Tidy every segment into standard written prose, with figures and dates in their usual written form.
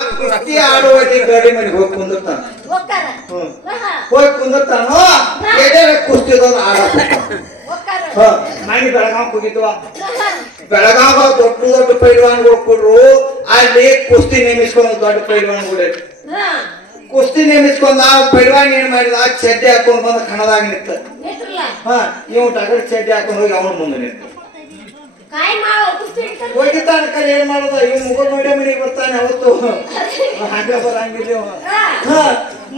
ಕುಸ್ತಿ ಆಡುವಲ್ಲಿ ಗಾಡಿ ಮನೆಗೆ ಹೋಗಿ ಕುಂದಿರ್ತಾನ ಹೋಗಿ ಕುಂದಿರ್ತಾನೋ ಎಡೆ ಕುಸ್ತಿದವ್ರು ಆಡೋದು ನಾನಿ ಬೆಳಗಾವ್ ಹೋಗಿದ್ವ ಬೆಳಗಾವ ದೊಡ್ಡ ದೊಡ್ಡ ಪೈಲ್ವಾನ್ಗಳು ಕೊಡ್ರು ಅಲ್ಲಿ ಕುಸ್ತಿ ನೇಮಿಸ್ಕೊಂಡು ದೊಡ್ಡ ಪೈಲ್ವಾನ್ಗಳು ಕುಸ್ತಿ ನೇಮಿಸ್ಕೊಂಡ ಪೈಲ್ವಾನ್ ಏನ್ ಮಾಡಿದ ಚಡ್ಡಿ ಹಾಕೊಂಡ್ ಬಂದ ಕಣದಾಗ ನಿಂತ ಇವ್ ಟಗರ್ ಚಡ್ಡಿ ಹಾಕೊಂಡ್ ಹೋಗಿ ಅವನ ಮುಂದೆ ನಿಂತ ಹೋಗಿದ್ದಾನ ಕೈ ಏನ್ ಮಾಡೋದ ಇವ್ ಮುಗುಲ್ ನೋಡಿ ಮನೆಗೆ ಬರ್ತಾನೆ ಅವತ್ತು ಹಂಗ ಬರಂಗಿಲ್ಲ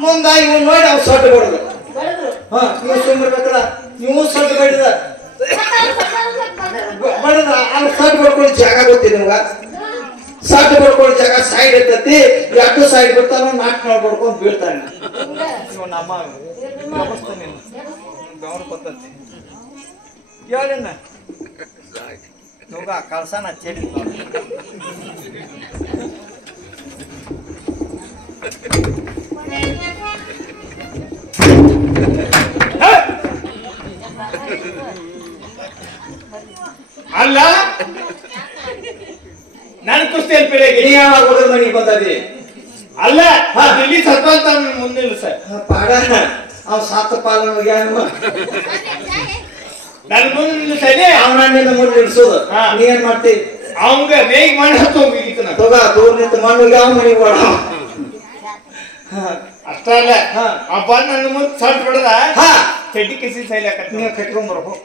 ಮುಂದ ಇವ್ ನೋಡಿ ಅವ್ ಸೊಡ್ಡು ಬಡದ ಇವ್ ಸುಮ್ಮಿರ್ಬೇಕಲ್ಲ ಇವ್ ಸೊಡ್ಡು ಬಡಿದ ಬಡದ ಅವ್ನ ಸೊಡ್ಡು ಬಡ್ಕೊಂಡು ಜಾಗ ಗೊತ್ತಿದೆ ನಿಮ್ಗ ಸೊಡ್ಡು ಬಡ್ಕೊಂಡು ಜಾಗ ಸೈಡ್ ಇರ್ತತಿ ಎರಡು ಸೈಡ್ ಬಿಡ್ತಾನ ನಾಲ್ಕು ನಾವ್ ಬಡ್ಕೊಂಡ್ ಬೀಳ್ತಾನೆ ಇವ್ ನಮ್ಮ ವ್ಯವಸ್ಥೆ ಗೌರ ಪದ್ಧತಿ ಕೇಳಿನ ನೋಗ ಕಳ್ಸನ ಚೆಡಿ ಅಲ್ಲ ನನ್ ಕುಸ್ತಿಯಲ್ಲಿ ಬೆಳಗ್ಗೆ ನೀ ಯಾವಾಗ ಹೋದ್ರ ಮನೆಗೆ ಬಂದದಿ ಅಲ್ಲ ದಿಲ್ಲಿ ಸರ್ಪಂಚ ಮುಂದಿಲ್ಲ ಸರ್ ಪಾಡ ಅವ್ ಸಾತ ಪಾಲನ ಹೋಗ್ಯಾನ ನನ್ ಮುಂದೆ ಸರಿ ಅವನ ನಿನ್ನ ಮುಂದೆ ಇಡ್ಸೋದು ನೀ ಏನ್ ಮಾಡ್ತಿ ಅವಂಗ ಮೇಗ್ ಮಾಡಿ ಹತ್ತು ಹೋಗಿತ್ತು ನಾ ತಗ ದೂರ ನಿಂತ ಮಣ್ಣಿಗೆ ಯಾವ ಮನೆಗೆ ಬೇಡ ಅಷ್ಟ ಅಲ್ಲ ಆ ಬಂದ್ ನನ್ನ ಮುಂದೆ ಸಟ್ ಬಿಡದ ಚಡ್ಡಿ ಕಿಸಿ ಸೈಲಾಕ ನೀವು ಕಟ್ಕೊಂಡ್ ಬರ್ಬೇಕು